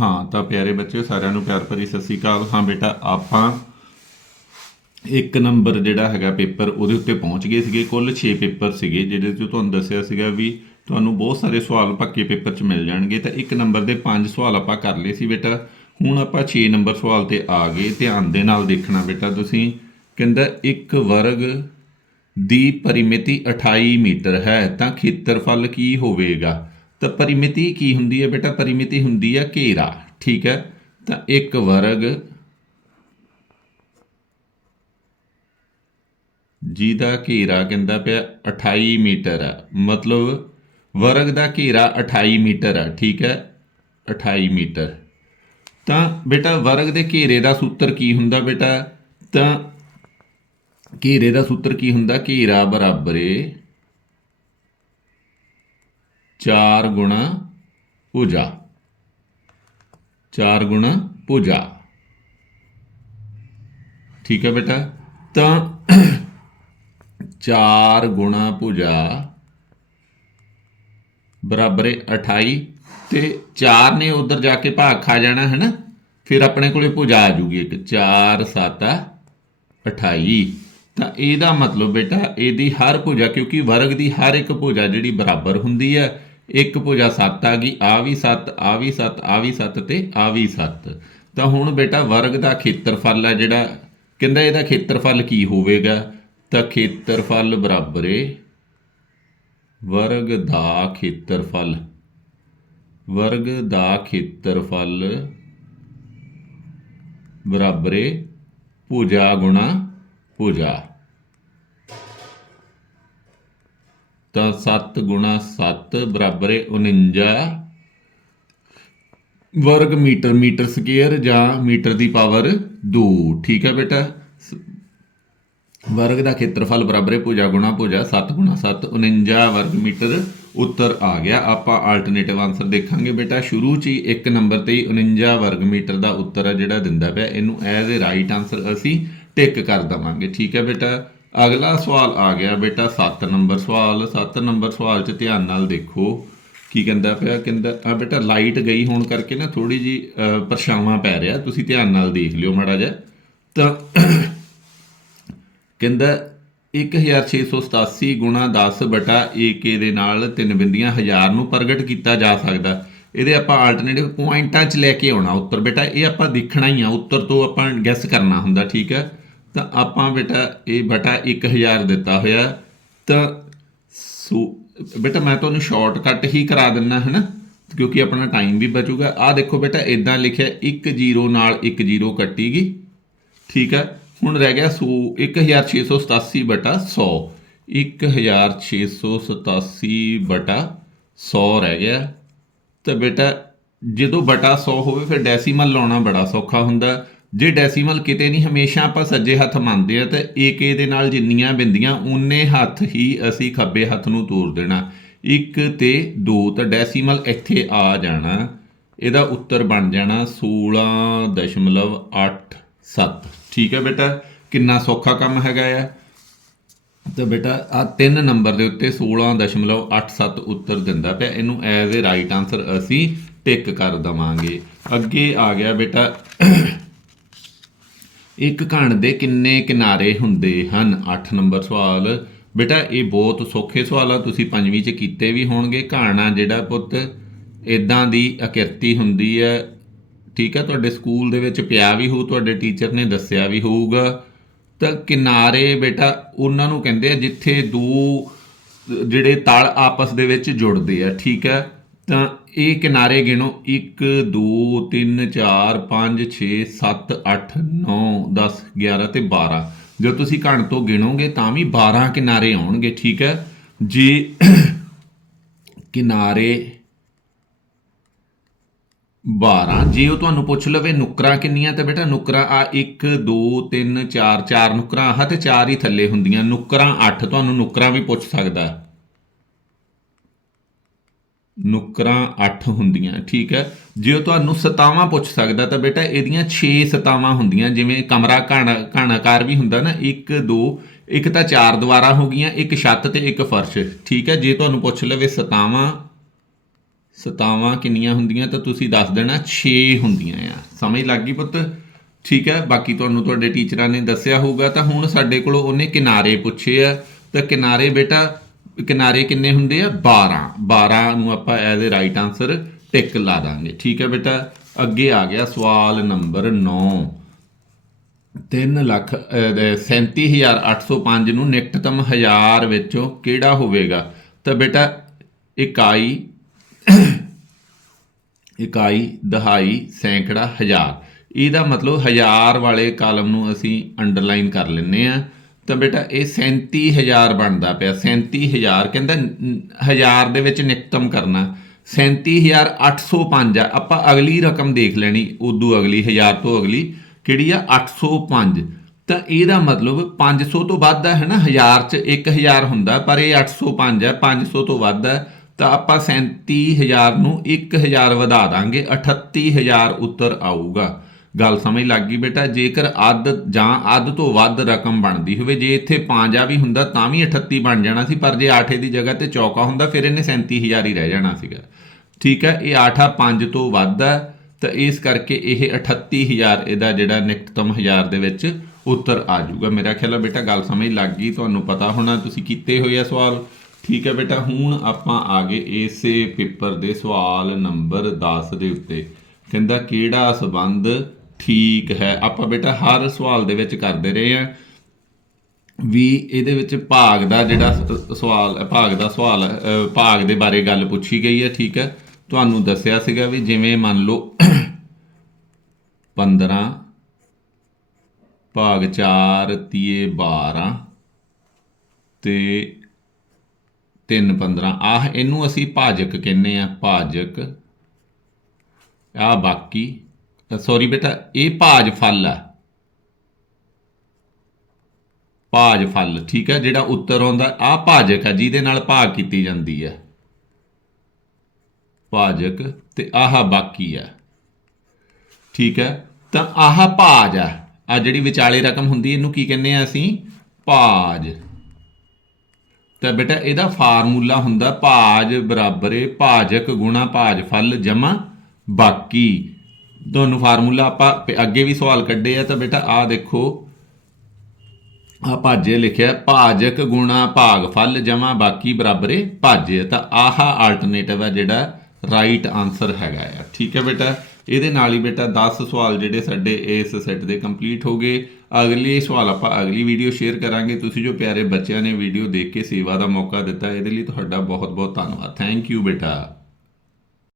ਹਾਂ, ਤਾਂ ਪਿਆਰੇ ਬੱਚਿਓ, ਸਾਰਿਆਂ ਨੂੰ ਪਿਆਰ ਭਰੀ ਸਤਿ ਸ੍ਰੀ ਅਕਾਲ। ਹਾਂ ਬੇਟਾ, ਆਪਾਂ ਇੱਕ ਨੰਬਰ ਜਿਹੜਾ ਹੈਗਾ ਪੇਪਰ ਉਹਦੇ ਉੱਤੇ ਪਹੁੰਚ ਗਏ ਸੀਗੇ। ਕੁੱਲ 6 ਪੇਪਰ ਸੀਗੇ, ਜਿਹਦੇ ਤੋਂ ਤੁਹਾਨੂੰ ਦੱਸਿਆ ਸੀਗਾ ਵੀ ਤੁਹਾਨੂੰ ਬਹੁਤ ਸਾਰੇ ਸਵਾਲ ਪੱਕੇ ਪੇਪਰ 'ਚ ਮਿਲ ਜਾਣਗੇ। ਤਾਂ ਇੱਕ ਨੰਬਰ ਦੇ 5 ਸਵਾਲ ਆਪਾਂ ਕਰ ਲਏ ਸੀ ਬੇਟਾ। ਹੁਣ ਆਪਾਂ 6 ਨੰਬਰ ਸਵਾਲ ਤੇ ਆ ਗਏ। ਧਿਆਨ ਦੇ ਨਾਲ ਦੇਖਣਾ ਬੇਟਾ ਤੁਸੀਂ। ਕਹਿੰਦਾ, ਇੱਕ ਵਰਗ ਦੀ ਪਰਿਮਿਤੀ 28 ਮੀਟਰ ਹੈ, ਤਾਂ ਖੇਤਰਫਲ ਕੀ ਹੋਵੇਗਾ? ਤਾਂ ਪਰਿਮਿਤੀ ਕੀ ਹੁੰਦੀ ਹੈ ਬੇਟਾ? ਪਰਿਮਿਤੀ ਹੁੰਦੀ ਹੈ ਘੇਰਾ, ਠੀਕ ਹੈ? ਤਾਂ ਇੱਕ ਵਰਗ ਜਿਹਦਾ ਘੇਰਾ ਕਹਿੰਦਾ ਪਿਆ 28 ਮੀਟਰ ਹੈ ਮਤਲਬ ਵਰਗ ਦਾ ਘੇਰਾ 28 ਮੀਟਰ ਹੈ ਠੀਕ ਹੈ? 28 ਮੀਟਰ। ਤਾਂ ਬੇਟਾ ਵਰਗ ਦੇ ਘੇਰੇ ਦਾ ਸੂਤਰ ਕੀ ਹੁੰਦਾ ਬੇਟਾ? ਤਾਂ ਘੇਰੇ ਦਾ ਸੂਤਰ ਕੀ ਹੁੰਦਾ? ਘੇਰਾ ਬਰਾਬਰ ਏ ਚਾਰ ਗੁਣਾ ਭੁਜਾ ਚਾਰ ਗੁਣਾ ਭੁਜਾ ਠੀਕ ਹੈ ਬੇਟਾ? ਤਾਂ ਚਾਰ ਗੁਣਾ ਭੁਜਾ ਬਰਾਬਰ ਹੈ 28 ਤੇ ਚਾਰ ਨੇ ਉਧਰ ਜਾ ਕੇ ਭਾਗ ਖਾ ਜਾਣਾ, ਹੈ ਨਾ? ਫਿਰ ਆਪਣੇ ਕੋਲੇ ਭੁਜਾ ਆ ਜੂਗੀ ਇੱਕ। 4 7 28 ਤਾਂ ਇਹਦਾ ਮਤਲਬ ਬੇਟਾ, ਇਹਦੀ ਹਰ ਭੁਜਾ ਕਿਉਂਕਿ ਵਰਗ ਦੀ ਹਰ ਇੱਕ ਭੁਜਾ ਜਿਹੜੀ ਬਰਾਬਰ ਹੁੰਦੀ ਹੈ ਇੱਕ ਭੁਜਾ 7 ਆ ਗਈ, ਆ ਵੀ 7 ਆ ਵੀ 7 ਆ ਵੀ 7 ਤੇ ਆ ਵੀ 7 ਤਾਂ ਹੁਣ ਬੇਟਾ ਵਰਗ ਦਾ ਖੇਤਰਫਲ ਹੈ ਜਿਹੜਾ, ਕਹਿੰਦਾ ਇਹਦਾ ਖੇਤਰਫਲ ਕੀ ਹੋਵੇਗਾ? ਤਾਂ ਖੇਤਰਫਲ ਬਰਾਬਰ ਹੈ ਵਰਗ ਦਾ ਖੇਤਰਫਲ, ਵਰਗ ਦਾ ਖੇਤਰਫਲ ਬਰਾਬਰ ਹੈ ਭੁਜਾ ਗੁਣਾ ਭੁਜਾ। ਤਾਂ 7 ਗੁਣਾ 7 ਬਰਾਬਰ ਹੈ 49 ਵਰਗ ਮੀਟਰ ਮੀਟਰ ਸਕੁਅਰ ਜਾਂ ਮੀਟਰ ਦੀ ਪਾਵਰ 2 ਠੀਕ ਹੈ ਬੇਟਾ? ਵਰਗ ਦਾ ਖੇਤਰਫਲ ਬਰਾਬਰ ਹੈ ਭੁਜਾ ਗੁਣਾ ਭੁਜਾ 7 ਗੁਣਾ 7 49 ਵਰਗ ਮੀਟਰ। ਉੱਤਰ ਆ ਗਿਆ। ਆਪਾਂ ਆਲਟਰਨੇਟਿਵ ਆਨਸਰ ਦੇਖਾਂਗੇ ਬੇਟਾ। ਸ਼ੁਰੂ ਚ ਹੀ ਇੱਕ ਨੰਬਰ ਤੇ ਹੀ 49 ਵਰਗ ਮੀਟਰ ਦਾ ਉੱਤਰ ਹੈ ਜਿਹੜਾ ਦਿੰਦਾ ਪਿਆ। ਇਹਨੂੰ ਐਜ਼ ਅ ਰਾਈਟ ਆਨਸਰ ਅਸੀਂ ਟਿਕ ਕਰ ਦਵਾਂਗੇ। ਠੀਕ ਹੈ ਬੇਟਾ? ਅਗਲਾ ਸਵਾਲ ਆ ਗਿਆ, ਬੇਟਾ 7 ਨੰਬਰ ਸਵਾਲ 7 ਨੰਬਰ ਸਵਾਲ 'ਚ ਧਿਆਨ ਨਾਲ ਦੇਖੋ ਕੀ ਕਹਿੰਦਾ ਪਿਆ, ਕਹਿੰਦਾ, ਆ ਬੇਟਾ, ਲਾਈਟ ਗਈ ਹੋਣ ਕਰਕੇ ਨਾ ਥੋੜੀ ਜੀ ਪਰਛਾਵਾਂ ਪੈ ਰਿਹਾ, ਤੁਸੀਂ ਧਿਆਨ ਨਾਲ ਦੇਖ ਲਿਓ ਮਾੜਾ ਜਿਹਾ। ਤਾਂ ਕਹਿੰਦਾ 1687 ਗੁਣਾ 10 ਬਟਾ AK ਦੇ ਨਾਲ ਤਿੰਨ ਬਿੰਦੀਆਂ ਹਜ਼ਾਰ ਨੂੰ ਪ੍ਰਗਟ ਕੀਤਾ ਜਾ ਸਕਦਾ। ਇਹਦੇ ਆਪਾਂ ਆਲਟਰਨੇਟਿਵ ਪੁਆਇੰਟਾਂ 'ਚ ਲੈ ਕੇ ਆਉਣਾ ਉੱਤਰ, ਬੇਟਾ, ਇਹ ਆਪਾਂ ਦੇਖਣਾ ਹੀ ਆ, ਉੱਤਰ ਤੋਂ ਆਪਾਂ ਗੈਸ ਕਰਨਾ ਹੁੰਦਾ, ਠੀਕ ਹੈ? ਤਾਂ ਆਪਾਂ ਬੇਟਾ ਇਹ ਬਟਾ 1000 ਦਿੱਤਾ ਹੋਇਆ, ਤਾਂ ਸੋ ਬੇਟਾ ਮੈਂ ਤੁਹਾਨੂੰ ਸ਼ਾਰਟਕਟ ਹੀ ਕਰਾ ਦਿੰਨਾ ਹੈ ਨਾ ਕਿਉਂਕਿ ਆਪਣਾ ਟਾਈਮ ਵੀ ਬਚੂਗਾ। ਆ ਦੇਖੋ ਬੇਟਾ ਇਦਾਂ ਲਿਖਿਆ 1 0 ਨਾਲ 1 0 ਕੱਟੀਗੀ। ਠੀਕ ਹੈ ਹੁਣ ਰਹਿ ਗਿਆ 100 1687 ਬਟਾ 100 1687 ਬਟਾ 100 ਰਹਿ ਗਿਆ। ਤਾਂ ਬੇਟਾ, ਜਦੋਂ ਬਟਾ 100 ਹੋਵੇ, ਫਿਰ ਡੈਸੀਮਲ ਲਾਉਣਾ ਬੜਾ ਸੌਖਾ ਹੁੰਦਾ। ਜੇ ਡੈਸੀਮਲ ਕਿਤੇ ਨਹੀਂ, ਹਮੇਸ਼ਾ ਆਪਾਂ ਸੱਜੇ ਹੱਥ ਮੰਨਦੇ ਆ ਤਾਂ ਏਕੇ ਦੇ ਨਾਲ ਜਿੰਨੀਆਂ ਬਿੰਦੀਆਂ ਉਨੇ ਹੱਥ ਹੀ ਅਸੀਂ ਖੱਬੇ ਹੱਥ ਨੂੰ ਤੋਰ ਦੇਣਾ। 1 ਤੇ 2 ਤਾਂ ਡੈਸੀਮਲ ਇੱਥੇ ਆ ਜਾਣਾ। ਇਹਦਾ ਉੱਤਰ ਬਣ ਜਾਣਾ 16.87 ਠੀਕ ਹੈ ਬੇਟਾ, ਕਿੰਨਾ ਸੌਖਾ ਕੰਮ ਹੈਗਾ ਆ। ਤਾਂ ਬੇਟਾ, ਆ ਤਿੰਨ ਨੰਬਰ ਦੇ ਉੱਤੇ 16.87 ਉੱਤਰ ਦਿੰਦਾ ਪਿਆ। ਇਹਨੂੰ ਐਜ਼ ਅ ਰਾਈਟ ਆਨਸਰ ਅਸੀਂ ਟਿਕ ਕਰ ਦਵਾਂਗੇ। ਅੱਗੇ ਆ ਗਿਆ ਬੇਟਾ ਇੱਕ ਘਣ ਦੇ ਕਿੰਨੇ ਕਿਨਾਰੇ ਹੁੰਦੇ ਹਨ? 8 ਨੰਬਰ ਸਵਾਲ। ਬੇਟਾ, ਇਹ ਬਹੁਤ ਸੌਖੇ ਸਵਾਲ ਆ। ਤੁਸੀਂ ਪੰਜਵੀਂ ਚ ਕੀਤੇ ਵੀ ਹੋਣਗੇ। ਘਾਣਾ ਜਿਹੜਾ ਪੁੱਤ ਇਦਾਂ ਦੀ ਅਕਿਰਤੀ ਹੁੰਦੀ ਹੈ ਠੀਕ ਹੈ ਤੁਹਾਡੇ ਸਕੂਲ ਦੇ ਵਿੱਚ ਪਿਆ ਵੀ ਹੋਊ, ਤੁਹਾਡੇ ਟੀਚਰ ਨੇ ਦੱਸਿਆ ਵੀ ਹੋਊਗਾ। ਤਾਂ ਕਿਨਾਰੇ ਬੇਟਾ, ਉਹਨਾਂ ਨੂੰ ਕਹਿੰਦੇ ਆ ਜਿੱਥੇ ਦੋ, ਜਿਹੜੇ ਤਲ ਆਪਸ ਦੇ ਵਿੱਚ ਜੁੜਦੇ ਆ। ਠੀਕ ਹੈ ਤਾਂ ਇਹ ਕਿਨਾਰੇ ਗਿਣੋ। 1 2 3 4 5 6 7 8 9 10 11 ਤੇ 12 ਜੇ ਤੁਸੀਂ ਘਣ ਤੋਂ ਗਿਣੋਗੇ ਤਾਂ ਵੀ 12 ਕਿਨਾਰੇ ਆਉਣਗੇ, ਠੀਕ ਹੈ? ਜੇ ਕਿਨਾਰੇ 12 ਜੇ ਉਹ ਤੁਹਾਨੂੰ ਪੁੱਛ ਲਵੇ ਨੁਕਰਾਂ ਕਿੰਨੀਆਂ ਤੇ ਬੇਟਾ, ਨੁਕਰਾਂ ਆ 1 2 3 4 4 ਨੁਕਰਾਂ, ਆਹ ਤੇ 4 ਹੀ ਥੱਲੇ ਹੁੰਦੀਆਂ। ਨੁਕਰਾਂ 8 ਤੁਹਾਨੂੰ ਨੁਕਰਾਂ ਵੀ ਪੁੱਛ ਸਕਦਾ। ਨੁਕਰਾਂ 8 ਹੁੰਦੀਆਂ, ਠੀਕ ਹੈ? ਜੇ ਉਹ ਤੁਹਾਨੂੰ ਸਤਾਵਾਂ ਪੁੱਛ ਸਕਦਾ ਤਾਂ ਬੇਟਾ ਇਹਦੀਆਂ 6 ਸਤਾਵਾਂ ਹੁੰਦੀਆਂ, ਜਿਵੇਂ ਕਮਰਾ ਘਣ, ਘਾਣਾਕਾਰ ਵੀ ਹੁੰਦਾ ਨਾ 1 2 ਇੱਕ ਤਾਂ ਚਾਰ ਦੁਆਰਾ ਹੋ ਗਈਆਂ, ਇੱਕ ਛੱਤ ਤੇ ਇੱਕ ਫਰਸ਼, ਠੀਕ ਹੈ? ਜੇ ਤੁਹਾਨੂੰ ਪੁੱਛ ਲਵੇ ਸਤਾਵਾਂ ਸਤਾਵਾਂ ਕਿੰਨੀਆਂ ਹੁੰਦੀਆਂ, ਤਾਂ ਤੁਸੀਂ ਦੱਸ ਦੇਣਾ 6 ਹੁੰਦੀਆਂ ਆ। ਸਮਝ ਲੱਗ ਗਈ ਪੁੱਤ? ਠੀਕ ਹੈ? ਬਾਕੀ ਤੁਹਾਨੂੰ ਤੁਹਾਡੇ ਟੀਚਰਾਂ ਨੇ ਦੱਸਿਆ ਹੋਊਗਾ, ਤਾਂ ਹੁਣ ਸਾਡੇ ਕੋਲ ਉਹਨੇ ਕਿਨਾਰੇ ਪੁੱਛੇ ਆ। ਤਾਂ ਕਿਨਾਰੇ ਬੇਟਾ ਕਿਨਾਰੇ ਕਿੰਨੇ ਹੁੰਦੇ ਆ? 12 12 ਨੂੰ ਆਪਾਂ as a right answer tick ਲਾ ਦਾਂਗੇ। ਠੀਕ ਹੈ ਬੇਟਾ? ਅੱਗੇ ਆ ਗਿਆ ਸਵਾਲ ਨੰਬਰ 9 3 ਲੱਖ ਅਹ, ਦੇ 37805 ਨੂੰ ਨਿਕਟਤਮ ਹਜ਼ਾਰ ਵਿੱਚੋਂ ਕਿਹੜਾ ਹੋਵੇਗਾ? ਤਾਂ ਬੇਟਾ ਇਕਾਈ ਇਕਾਈ ਦਹਾਈ ਸੈਂਕੜਾ ਹਜ਼ਾਰ। ਇਹਦਾ ਮਤਲਬ ਹਜ਼ਾਰ ਵਾਲੇ ਕਾਲਮ ਨੂੰ ਅਸੀਂ ਅੰਡਰਲਾਈਨ ਕਰ ਲੈਂਦੇ ਆ ਤਾਂ ਬੇਟਾ ਇਹ 37000 ਬਣਦਾ ਪਿਆ 37000 ਕਹਿੰਦਾ ਨ- ਹਜ਼ਾਰ ਦੇ ਵਿੱਚ ਨਿਕਤਮ ਕਰਨਾ। 37805 ਆ, ਆਪਾਂ ਅਗਲੀ ਰਕਮ ਦੇਖ ਲੈਣੀ, ਉਦੋਂ ਅਗਲੀ, ਹਜ਼ਾਰ ਤੋਂ ਅਗਲੀ, ਕਿਹੜੀ ਆ? 805 ਤਾਂ ਇਹਦਾ ਮਤਲਬ 500 ਤੋਂ ਵੱਧ ਹੈ ਨਾ ਹਜ਼ਾਰ ਚ 1000 ਹੁੰਦਾ, ਪਰ ਇਹ 805 ਹੈ 500 ਤੋਂ ਵੱਧ ਹੈ ਤਾਂ ਆਪਾਂ 37000 ਨੂੰ 1000 ਵਧਾ ਦਾਂਗੇ 38000 ਉੱਤਰ ਆਊਗਾ। ਗੱਲ ਸਮਝ ਲੱਗ ਗਈ ਬੇਟਾ, ਜੇਕਰ ਅੱਧ ਜਾਂ ਅੱਧ ਤੋਂ ਵੱਧ ਰਕਮ ਬਣਦੀ ਹੋਵੇ, ਜੇ ਇੱਥੇ 5 ਆ ਵੀ ਹੁੰਦਾ ਤਾਂ ਵੀ 38 ਬਣ ਜਾਣਾ ਸੀ, ਪਰ ਜੇ ਆਠੇ ਦੀ ਜਗ੍ਹਾ ਤੇ ਚੌਕਾ ਹੁੰਦਾ, ਫਿਰ ਇਹਨੇ 37000 ਹੀ ਰਹਿ ਜਾਣਾ ਸੀਗਾ। ਠੀਕ ਹੈ, ਇਹ 8 ਆ 5 ਤੋਂ ਵੱਧ ਹੈ, ਤਾਂ ਇਸ ਕਰਕੇ ਇਹ 38000 ਇਹਦਾ ਜਿਹੜਾ ਨਿਕਟਤਮ ਹਜ਼ਾਰ ਦੇ ਵਿੱਚ ਉੱਤਰ ਆ ਜਾਊਗਾ। ਮੇਰਾ ਖਿਆਲ ਹੈ ਬੇਟਾ, ਗੱਲ ਸਮਝ ਲੱਗ ਗਈ, ਤੁਹਾਨੂੰ ਪਤਾ ਹੋਣਾ ਤੁਸੀਂ ਕੀਤੇ ਹੋਏ ਆ ਸਵਾਲ। ਠੀਕ ਹੈ ਬੇਟਾ, ਹੁਣ ਆਪਾਂ ਆ ਗਏ ਇਸੇ ਪੇਪਰ ਦੇ ਸਵਾਲ ਨੰਬਰ 10 ਦੇ ਉੱਤੇ। ਕਹਿੰਦਾ, ਕਿਹੜਾ ਸਬੰਧ ਠੀਕ ਹੈ। ਆਪਾਂ ਬੇਟਾ ਹਰ ਸਵਾਲ ਦੇ ਵਿੱਚ ਕਰਦੇ ਰਹੇ ਆ ਵੀ ਇਹਦੇ ਵਿੱਚ ਭਾਗ ਦਾ ਜਿਹੜਾ ਸਵਾਲ, ਭਾਗ ਦਾ ਸਵਾਲ ਭਾਗ ਦੇ ਬਾਰੇ ਗੱਲ ਪੁੱਛੀ ਗਈ ਹੈ, ਠੀਕ ਹੈ। ਤੁਹਾਨੂੰ ਦੱਸਿਆ ਸੀਗਾ ਵੀ ਜਿਵੇਂ ਮੰਨ ਲਓ 15 ਭਾਗ 4 ਤੀਏ 12 ਤੇ 3 15 ਆਹ ਇਹਨੂੰ ਅਸੀਂ ਭਾਜਕ ਕਹਿੰਦੇ ਆ ਭਾਜਕ। ਆ ਬਾਕੀ ਸੌਰੀ ਬੇਟਾ, ਇਹ ਭਾਜ ਫਲ ਆ। ਭਾਜ ਫਲ, ਠੀਕ ਹੈ ਜਿਹੜਾ ਉੱਤਰ ਆਉਂਦਾ ਆ ਭਾਜਕ ਆ, ਜਿਹਦੇ ਨਾਲ ਭਾਗ ਕੀਤੀ ਜਾਂਦੀ ਹੈ ਭਾਜਕ ਤੇ ਆਹ ਬਾਕੀ ਆ। ਠੀਕ ਹੈ ਤਾਂ ਆਹ ਭਾਜ ਆ। ਆ ਜਿਹੜੀ ਵਿਚਾਲੇ ਰਕਮ ਹੁੰਦੀ, ਇਹਨੂੰ ਕੀ ਕਹਿੰਦੇ ਆ ਅਸੀਂ? ਭਾਜ। ਤਾਂ ਬੇਟਾ, ਇਹਦਾ ਫਾਰਮੂਲਾ ਹੁੰਦਾ ਭਾਜ ਬਰਾਬਰ ਹੈ ਭਾਜਕ ਗੁਣਾ ਭਾਜ ਫਲ ਜਮਾ ਬਾਕੀ। ਤੁਹਾਨੂੰ ਫਾਰਮੂਲਾ ਆਪਾਂ ਅੱਗੇ ਵੀ ਸਵਾਲ ਕੱਢੇ ਆ ਤਾਂ ਬੇਟਾ ਆ ਦੇਖੋ। ਆ ਭਾਜੇ ਲਿਖਿਆ, ਭਾਜਕ ਗੁਣਾ ਭਾਗ ਫਲ ਜਮਾ ਬਾਕੀ ਬਰਾਬਰੇ ਭਾਜੇ। ਤਾਂ ਆਹ ਆਲਟਰਨੇਟਿਵ ਹੈ ਜਿਹੜਾ ਰਾਈਟ ਆਨਸਰ ਹੈਗਾ ਆ। ਠੀਕ ਹੈ ਬੇਟਾ? ਇਹਦੇ ਨਾਲ ਹੀ ਬੇਟਾ 10 ਸਵਾਲ ਜਿਹੜੇ ਸਾਡੇ ਇਸ ਸੈੱਟ ਦੇ ਕੰਪਲੀਟ ਹੋ ਗਏ। ਅਗਲੇ ਸਵਾਲ ਆਪਾਂ ਅਗਲੀ ਵੀਡੀਓ ਸ਼ੇਅਰ ਕਰਾਂਗੇ। ਤੁਸੀਂ ਜੋ ਪਿਆਰੇ ਬੱਚਿਆਂ ਨੇ ਵੀਡੀਓ ਦੇਖ ਕੇ ਸੇਵਾ ਦਾ ਮੌਕਾ ਦਿੱਤਾ, ਇਹਦੇ ਲਈ ਤੁਹਾਡਾ ਬਹੁਤ ਬਹੁਤ ਧੰਨਵਾਦ। ਥੈਂਕ ਯੂ ਬੇਟਾ।